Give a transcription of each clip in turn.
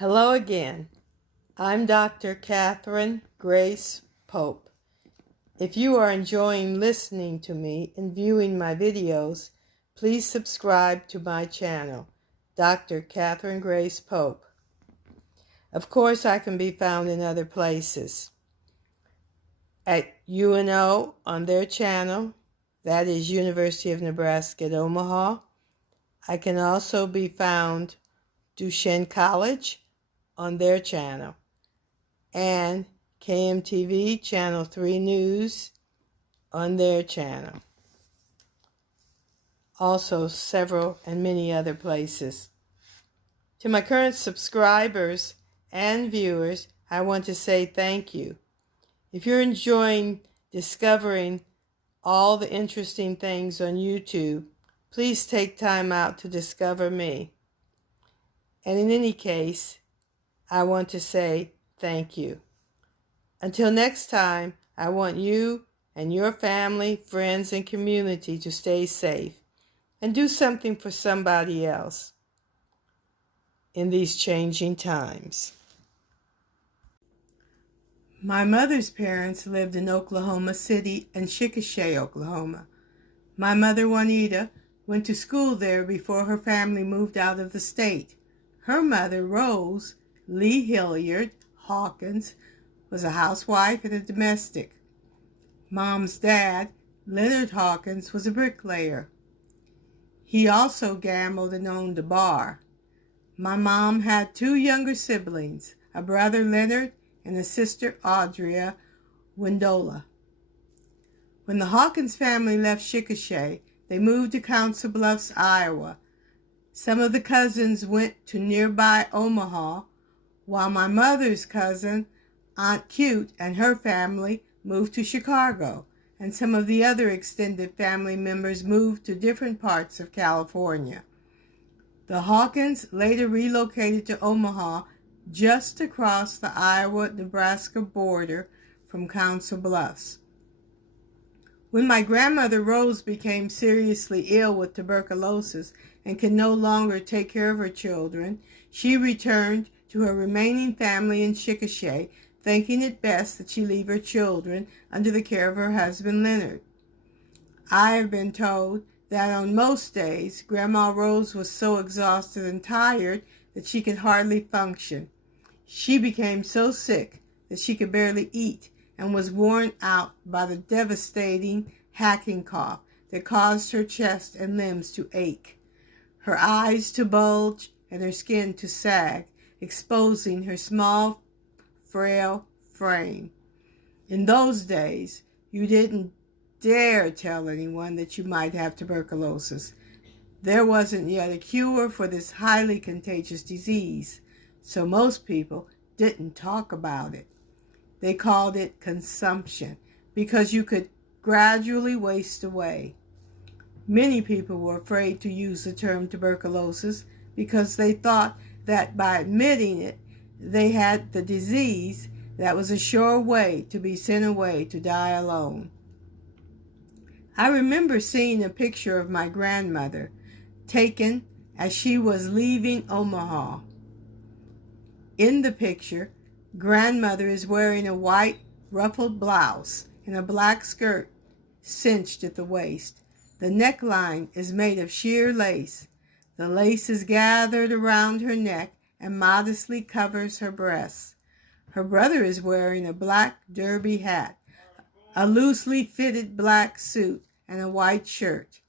Hello again. I'm Dr. Catherine Grace Pope. If you are enjoying listening to me and viewing my videos, please subscribe to my channel, Dr. Catherine Grace Pope. Of course, I can be found in other places. At UNO on their channel, that is University of Nebraska at Omaha. I can also be found Duchesne College on their channel, and KMTV Channel 3 News on their channel. Also several and many other places. To my current subscribers and viewers, I want to say thank you. If you're enjoying discovering all the interesting things on YouTube, please take time out to discover me. And in any case, I want to say thank you. Until next time, I want you and your family, friends, and community to stay safe and do something for somebody else in these changing times. My mother's parents lived in Oklahoma City and Chickasha, Oklahoma. My mother, Juanita, went to school there before her family moved out of the state. Her mother, Rose Lee Hilliard Hawkins, was a housewife and a domestic. Mom's dad, Leonard Hawkins, was a bricklayer. He also gambled and owned a bar. My mom had two younger siblings, a brother, Leonard, and a sister, Audria Windola. When the Hawkins family left Chickasha, they moved to Council Bluffs, Iowa. Some of the cousins went to nearby Omaha, while my mother's cousin, Aunt Cute, and her family moved to Chicago, and some of the other extended family members moved to different parts of California. The Hawkins later relocated to Omaha, just across the Iowa-Nebraska border from Council Bluffs. When my grandmother Rose became seriously ill with tuberculosis and could no longer take care of her children, she returned to her remaining family in Chickasha, thinking it best that she leave her children under the care of her husband Leonard. I have been told that on most days, Grandma Rose was so exhausted and tired that she could hardly function. She became so sick that she could barely eat and was worn out by the devastating hacking cough that caused her chest and limbs to ache, her eyes to bulge, and her skin to sag, exposing her small, frail frame. In those days, you didn't dare tell anyone that you might have tuberculosis. There wasn't yet a cure for this highly contagious disease, so most people didn't talk about it. They called it consumption because you could gradually waste away. Many people were afraid to use the term tuberculosis because they thought that by admitting it, they had the disease that was a sure way to be sent away to die alone. I remember seeing a picture of my grandmother taken as she was leaving Omaha. In the picture, grandmother is wearing a white ruffled blouse and a black skirt cinched at the waist. The neckline is made of sheer lace. The lace is gathered around her neck and modestly covers her breasts. Her brother is wearing a black derby hat, a loosely fitted black suit, and a white shirt.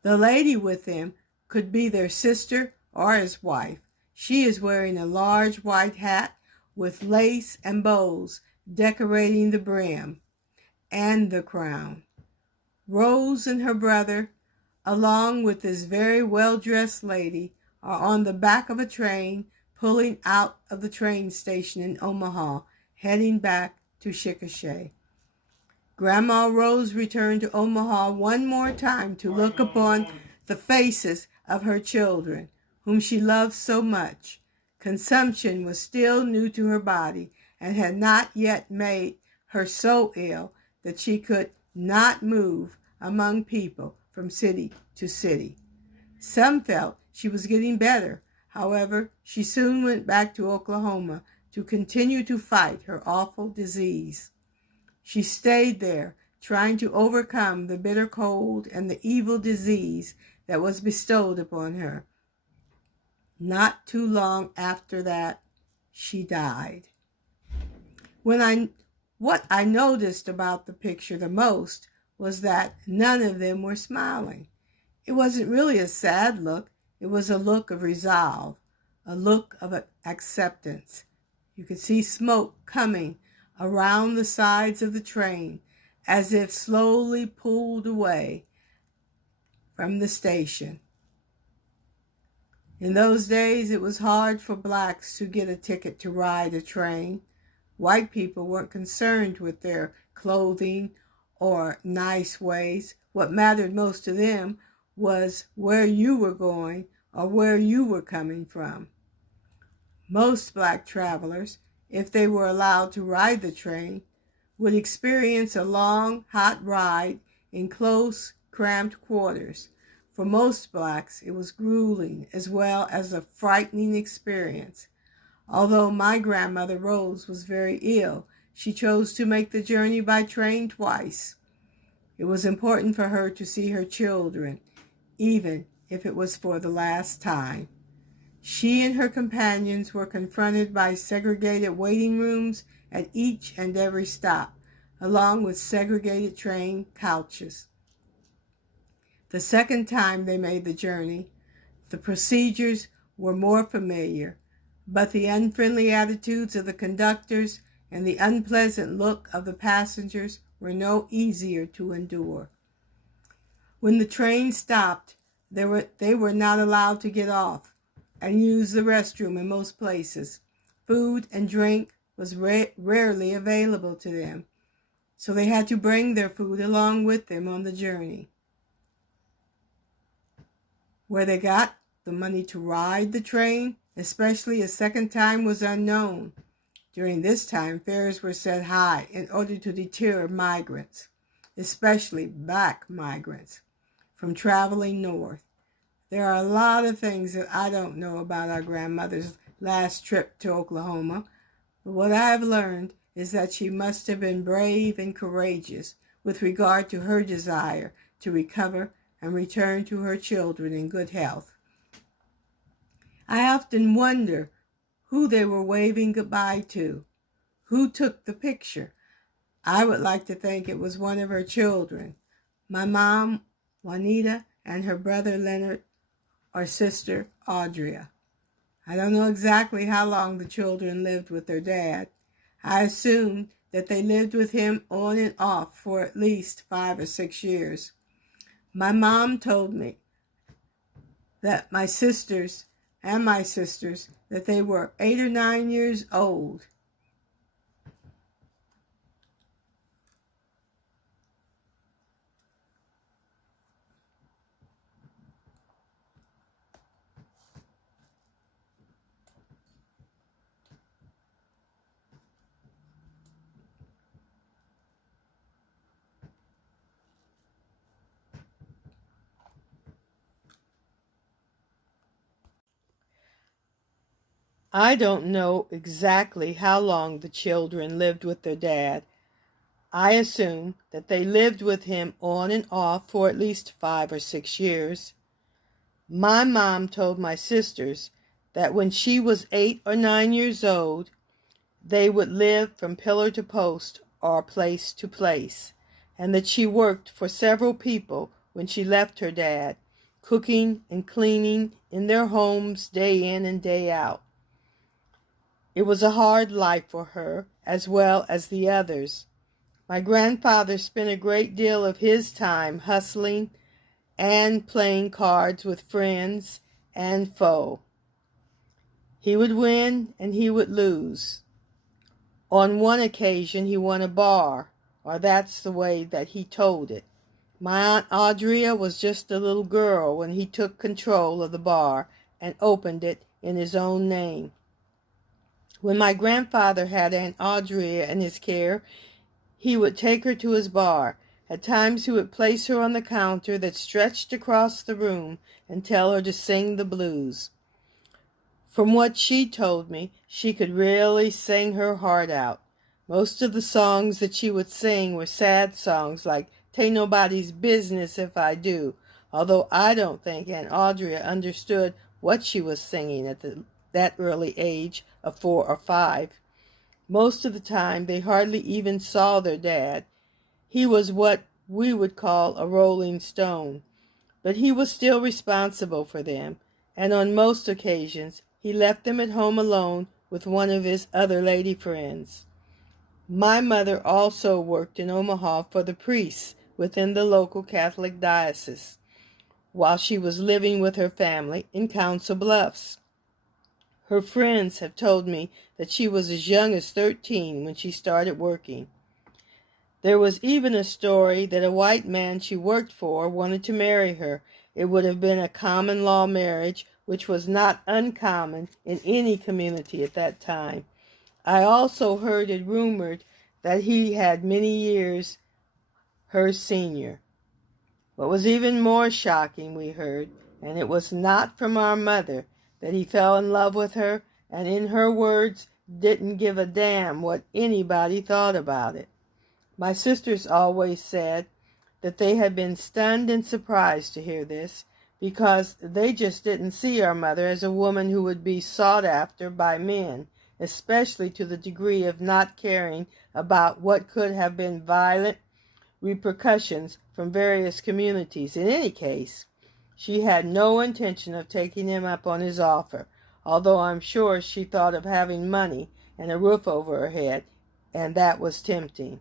The lady with him could be their sister or his wife. She is wearing a large white hat with lace and bows decorating the brim and the crown. Rose and her brother, along with this very well-dressed lady, are on the back of a train pulling out of the train station in Omaha, heading back to Chickasha. Grandma Rose returned to Omaha one more time to look upon the faces of her children, whom she loved so much. Consumption was still new to her body and had not yet made her so ill that she could not move among people from city to city. Some felt she was getting better. However, she soon went back to Oklahoma to continue to fight her awful disease. She stayed there, trying to overcome the bitter cold and the evil disease that was bestowed upon her. Not too long after that, she died. What I noticed about the picture the most was that none of them were smiling. It wasn't really a sad look. It was a look of resolve, a look of acceptance. You could see smoke coming around the sides of the train as if slowly pulled away from the station. In those days, it was hard for blacks to get a ticket to ride a train. White people weren't concerned with their clothing or nice ways. What mattered most to them was where you were going or where you were coming from. Most black travelers, if they were allowed to ride the train, would experience a long, hot ride in close, cramped quarters. For most blacks, it was grueling as well as a frightening experience. Although my grandmother Rose was very ill, she chose to make the journey by train twice. It was important for her to see her children, even if it was for the last time. She and her companions were confronted by segregated waiting rooms at each and every stop, along with segregated train couches. The second time they made the journey, the procedures were more familiar, but the unfriendly attitudes of the conductors and the unpleasant look of the passengers were no easier to endure. When the train stopped, they were not allowed to get off and use the restroom in most places. Food and drink was rarely available to them, so they had to bring their food along with them on the journey. Where they got the money to ride the train, especially a second time, was unknown. During this time, fares were set high in order to deter migrants, especially black migrants, from traveling north. There are a lot of things that I don't know about our grandmother's last trip to Oklahoma, but what I have learned is that she must have been brave and courageous with regard to her desire to recover and return to her children in good health. I often wonder who they were waving goodbye to, who took the picture. I would like to think it was one of her children, my mom, Juanita, and her brother Leonard, or sister Audria. I don't know exactly how long the children lived with their dad. I assumed that they lived with him on and off for at least 5 or 6 years. My mom told me that my sisters, that they were 8 or 9 years old. I don't know exactly how long the children lived with their dad. I assume that they lived with him on and off for at least 5 or 6 years. My mom told my sisters that when she was 8 or 9 years old, they would live from pillar to post or place to place, and that she worked for several people when she left her dad, cooking and cleaning in their homes day in and day out. It was a hard life for her, as well as the others. My grandfather spent a great deal of his time hustling and playing cards with friends and foe. He would win and he would lose. On one occasion, he won a bar, or that's the way that he told it. My Aunt Audria was just a little girl when he took control of the bar and opened it in his own name. When my grandfather had Aunt Audria in his care, he would take her to his bar. At times he would place her on the counter that stretched across the room and tell her to sing the blues. From what she told me, she could really sing her heart out. Most of the songs that she would sing were sad songs like "Tain't Nobody's Business If I Do," although I don't think Aunt Audrey understood what she was singing at that early age of 4 or 5. Most of the time, they hardly even saw their dad. He was what we would call a rolling stone, but he was still responsible for them, and on most occasions he left them at home alone with one of his other lady friends. My mother also worked in Omaha for the priests within the local Catholic diocese, while she was living with her family in Council Bluffs. Her friends have told me that she was as young as 13 when she started working. There was even a story that a white man she worked for wanted to marry her. It would have been a common law marriage, which was not uncommon in any community at that time. I also heard it rumored that he had many years her senior. What was even more shocking, we heard, and it was not from our mother, that he fell in love with her, and in her words, didn't give a damn what anybody thought about it. My sisters always said that they had been stunned and surprised to hear this, because they just didn't see our mother as a woman who would be sought after by men, especially to the degree of not caring about what could have been violent repercussions from various communities. In any case, she had no intention of taking him up on his offer, although I'm sure she thought of having money and a roof over her head, and that was tempting.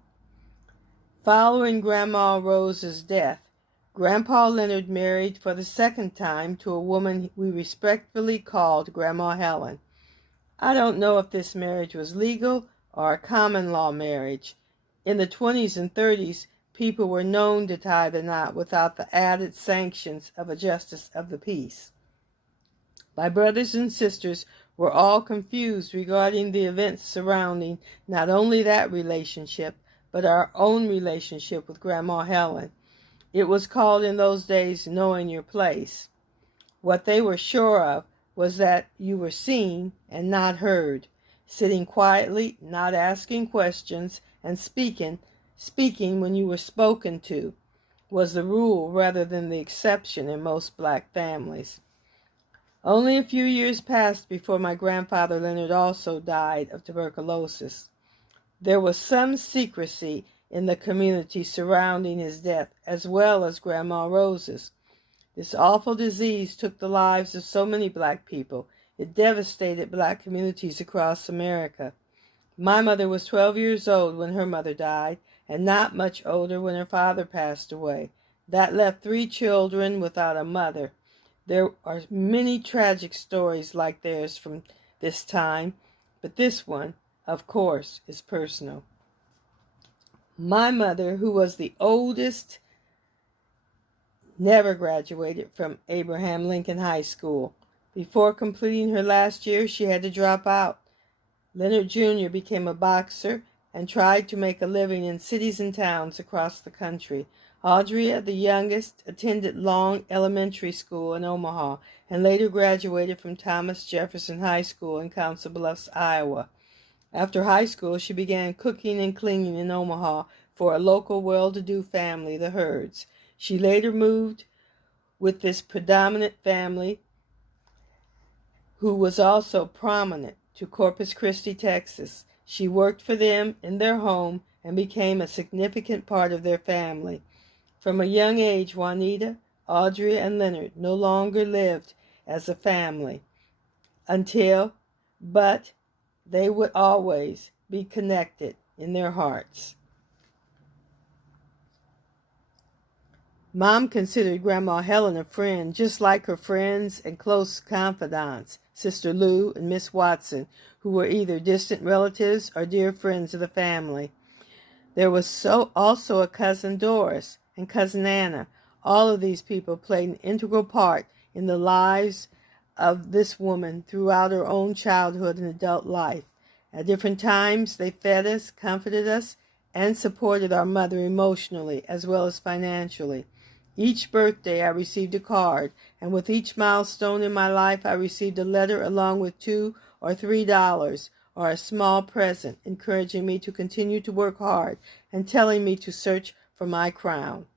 Following Grandma Rose's death, Grandpa Leonard married for the second time to a woman we respectfully called Grandma Helen. I don't know if this marriage was legal or a common law marriage. In the 20s and 30s, people were known to tie the knot without the added sanctions of a justice of the peace. My brothers and sisters were all confused regarding the events surrounding not only that relationship, but our own relationship with Grandma Helen. It was called in those days knowing your place. What they were sure of was that you were seen and not heard, sitting quietly, not asking questions, and speaking when you were spoken to, was the rule rather than the exception in most black families. Only a few years passed before my grandfather Leonard also died of tuberculosis. There was some secrecy in the community surrounding his death, as well as Grandma Rose's. This awful disease took the lives of so many black people. It devastated black communities across America. My mother was 12 years old when her mother died, and not much older when her father passed away. That left 3 children without a mother. There are many tragic stories like theirs from this time, but this one, of course, is personal. My mother, who was the oldest, never graduated from Abraham Lincoln High School. Before completing her last year, she had to drop out. Leonard Jr. became a boxer and tried to make a living in cities and towns across the country. Audria, the youngest, attended Long Elementary School in Omaha and later graduated from Thomas Jefferson High School in Council Bluffs, Iowa. After high school, she began cooking and cleaning in Omaha for a local well-to-do family, the Herds. She later moved with this predominant family, who was also prominent, to Corpus Christi, Texas. She worked for them in their home and became a significant part of their family. From a young age, Juanita, Audrey, and Leonard no longer lived as a family but they would always be connected in their hearts. Mom considered Grandma Helen a friend, just like her friends and close confidants, Sister Lou and Miss Watson, who were either distant relatives or dear friends of the family. There was also a cousin Doris and cousin Anna. All of these people played an integral part in the lives of this woman throughout her own childhood and adult life. At different times, they fed us, comforted us, and supported our mother emotionally as well as financially. Each birthday I received a card, and with each milestone in my life I received a letter along with $2 or $3 or a small present, encouraging me to continue to work hard and telling me to search for my crown.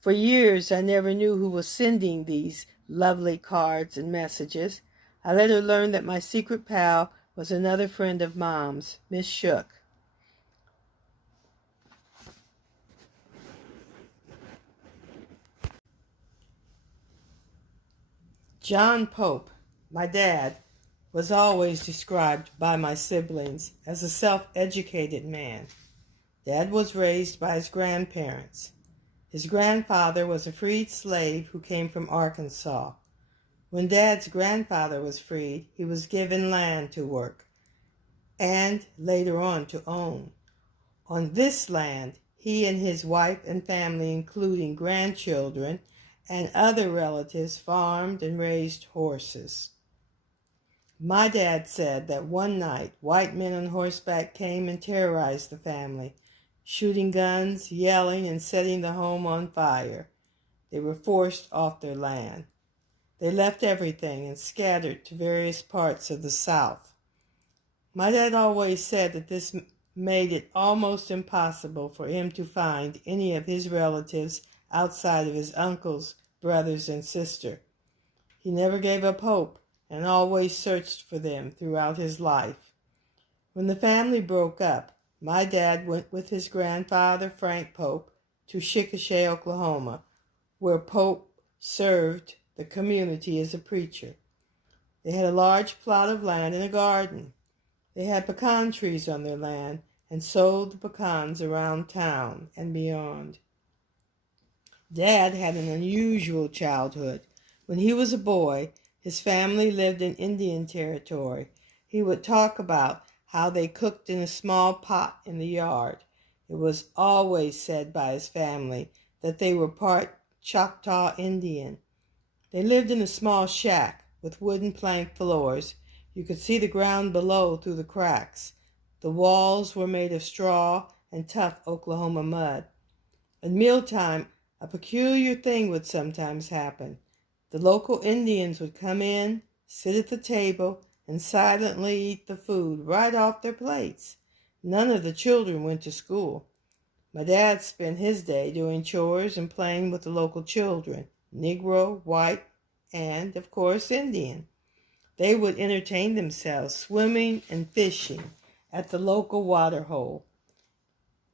For years I never knew who was sending these lovely cards and messages. I later learned that my secret pal was another friend of Mom's, Miss Shook. John Pope, my dad, was always described by my siblings as a self-educated man. Dad was raised by his grandparents. His grandfather was a freed slave who came from Arkansas. When Dad's grandfather was freed, he was given land to work and later on to own. On this land, he and his wife and family, including grandchildren and other relatives, farmed and raised horses. My dad said that one night, white men on horseback came and terrorized the family, shooting guns, yelling, and setting the home on fire. They were forced off their land. They left everything and scattered to various parts of the South. My dad always said that this made it almost impossible for him to find any of his relatives outside of his uncles, brothers, and sister. He never gave up hope and always searched for them throughout his life. When the family broke up, my dad went with his grandfather, Frank Pope, to Chickasha, Oklahoma, where Pope served the community as a preacher. They had a large plot of land and a garden. They had pecan trees on their land and sold the pecans around town and beyond. Dad had an unusual childhood. When he was a boy, his family lived in Indian territory. He would talk about how they cooked in a small pot in the yard. It was always said by his family that they were part Choctaw Indian. They lived in a small shack with wooden plank floors. You could see the ground below through the cracks. The walls were made of straw and tough Oklahoma mud. At mealtime, a peculiar thing would sometimes happen. The local Indians would come in, sit at the table, and silently eat the food right off their plates. None of the children went to school. My dad spent his day doing chores and playing with the local children, Negro, white, and, of course, Indian. They would entertain themselves swimming and fishing at the local water hole.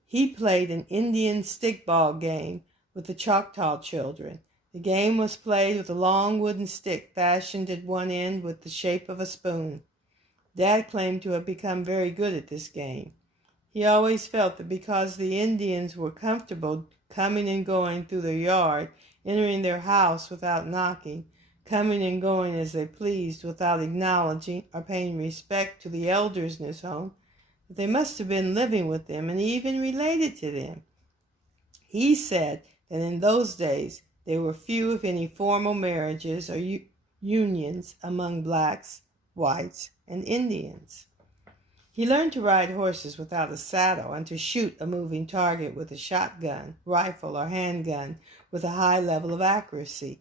He played an Indian stickball game with the Choctaw children. The game was played with a long wooden stick fashioned at one end with the shape of a spoon. Dad claimed to have become very good at this game. He always felt that because the Indians were comfortable coming and going through their yard, entering their house without knocking, coming and going as they pleased without acknowledging or paying respect to the elders in his home, that they must have been living with them and even related to them. He said that in those days there were few, if any, formal marriages or unions among blacks, whites, and Indians. He learned to ride horses without a saddle and to shoot a moving target with a shotgun, rifle, or handgun with a high level of accuracy.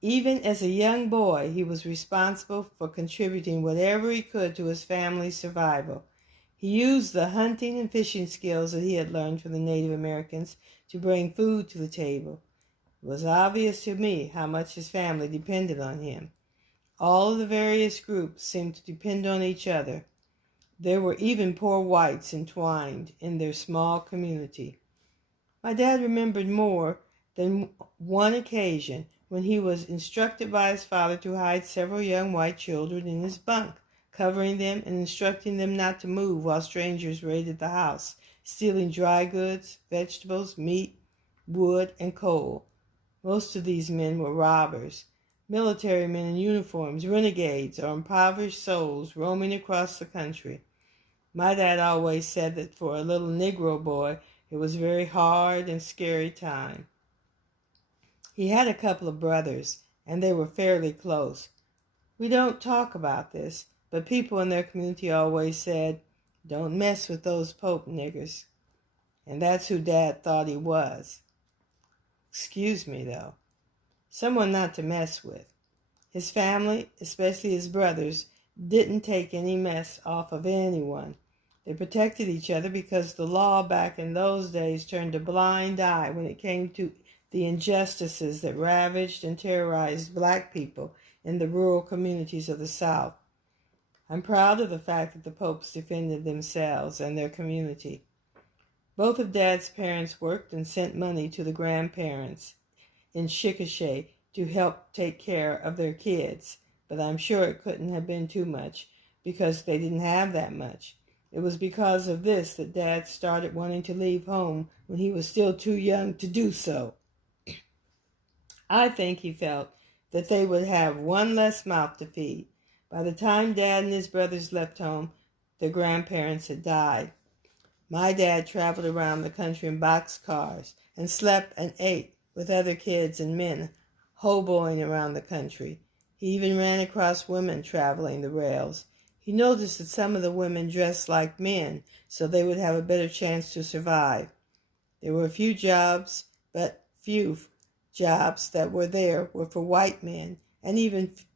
Even as a young boy, he was responsible for contributing whatever he could to his family's survival. He used the hunting and fishing skills that he had learned from the Native Americans to bring food to the table. It was obvious to me how much his family depended on him. All of the various groups seemed to depend on each other. There were even poor whites entwined in their small community. My dad remembered more than one occasion when he was instructed by his father to hide several young white children in his bunk, covering them and instructing them not to move while strangers raided the house, stealing dry goods, vegetables, meat, wood, and coal. Most of these men were robbers, military men in uniforms, renegades, or impoverished souls roaming across the country. My dad always said that for a little Negro boy, it was a very hard and scary time. He had a couple of brothers, and they were fairly close. We don't talk about this, but people in their community always said, "Don't mess with those Pope niggers." And that's who Dad thought he was. Excuse me, though. Someone not to mess with. His family, especially his brothers, didn't take any mess off of anyone. They protected each other because the law back in those days turned a blind eye when it came to the injustices that ravaged and terrorized black people in the rural communities of the South. I'm proud of the fact that the Popes defended themselves and their community. Both of Dad's parents worked and sent money to the grandparents in Chickasha to help take care of their kids, but I'm sure it couldn't have been too much because they didn't have that much. It was because of this that Dad started wanting to leave home when he was still too young to do so. I think he felt that they would have one less mouth to feed. By the time Dad and his brothers left home, their grandparents had died. My dad traveled around the country in boxcars and slept and ate with other kids and men, hoboing around the country. He even ran across women traveling the rails. He noticed that some of the women dressed like men, so they would have a better chance to survive. There were a few jobs, but few jobs that were there were for white men, and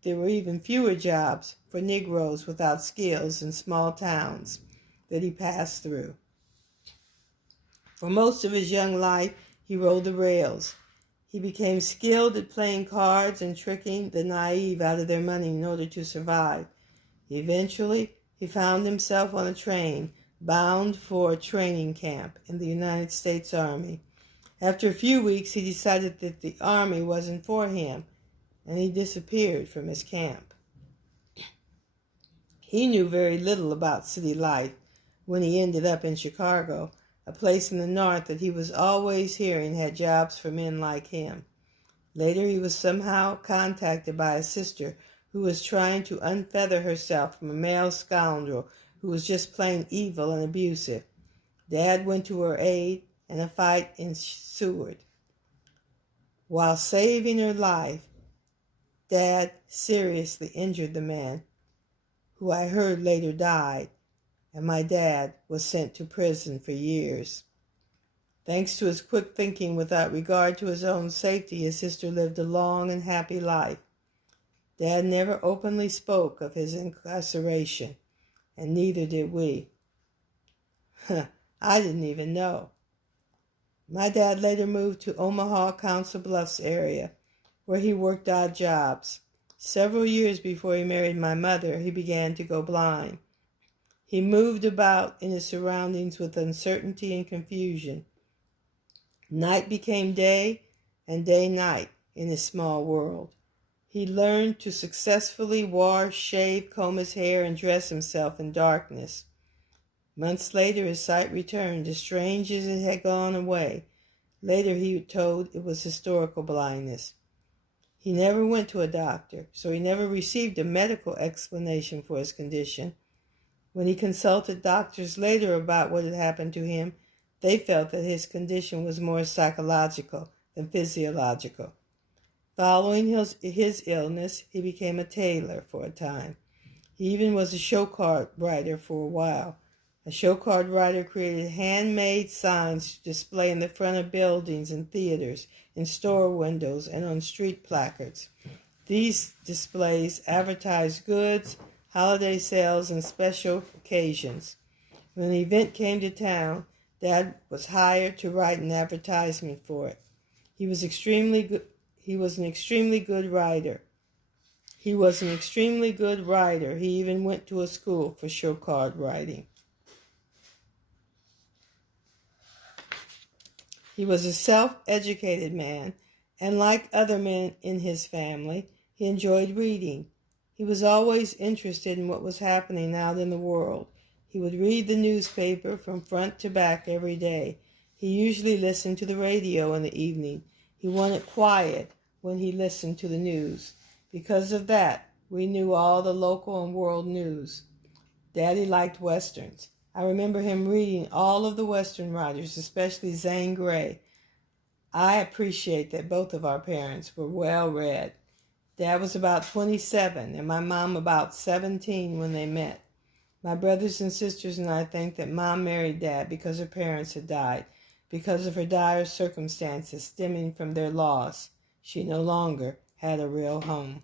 there were even fewer jobs for Negroes without skills in small towns that he passed through. For most of his young life, he rode the rails. He became skilled at playing cards and tricking the naive out of their money in order to survive. Eventually, he found himself on a train bound for a training camp in the United States Army. After a few weeks, he decided that the Army wasn't for him, and he disappeared from his camp. He knew very little about city life when he ended up in Chicago, a place in the north that he was always hearing had jobs for men like him. Later, he was somehow contacted by a sister who was trying to unfether herself from a male scoundrel who was just plain evil and abusive. Dad went to her aid, and a fight ensued. While saving her life, Dad seriously injured the man, who I heard later died, and my dad was sent to prison for years. Thanks to his quick thinking without regard to his own safety, his sister lived a long and happy life. Dad never openly spoke of his incarceration, and neither did we. I didn't even know. My dad later moved to Omaha, Council Bluffs area, where he worked odd jobs. Several years before he married my mother, he began to go blind. He moved about in his surroundings with uncertainty and confusion. Night became day, and day night in his small world. He learned to successfully wash, shave, comb his hair, and dress himself in darkness. Months later, his sight returned, as strange as it had gone away. Later, he told it was historical blindness. He never went to a doctor, so he never received a medical explanation for his condition. When he consulted doctors later about what had happened to him, they felt that his condition was more psychological than physiological. Following his illness, he became a tailor for a time. He even was a show card writer for a while. A show card writer created handmade signs to display in the front of buildings and theaters, in store windows, and on street placards. These displays advertised goods, holiday sales, and special occasions. When an event came to town, Dad was hired to write an advertisement for it. He was an extremely good writer. He even went to a school for show card writing. He was a self-educated man, and like other men in his family, he enjoyed reading. He was always interested in what was happening out in the world. He would read the newspaper from front to back every day. He usually listened to the radio in the evening. He wanted quiet when he listened to the news. Because of that, we knew all the local and world news. Daddy liked Westerns. I remember him reading all of the Western writers, especially Zane Grey. I appreciate that both of our parents were well read. Dad was about 27 and my mom about 17 when they met. My brothers and sisters and I think that Mom married Dad because her parents had died. Because of her dire circumstances stemming from their loss, she no longer had a real home.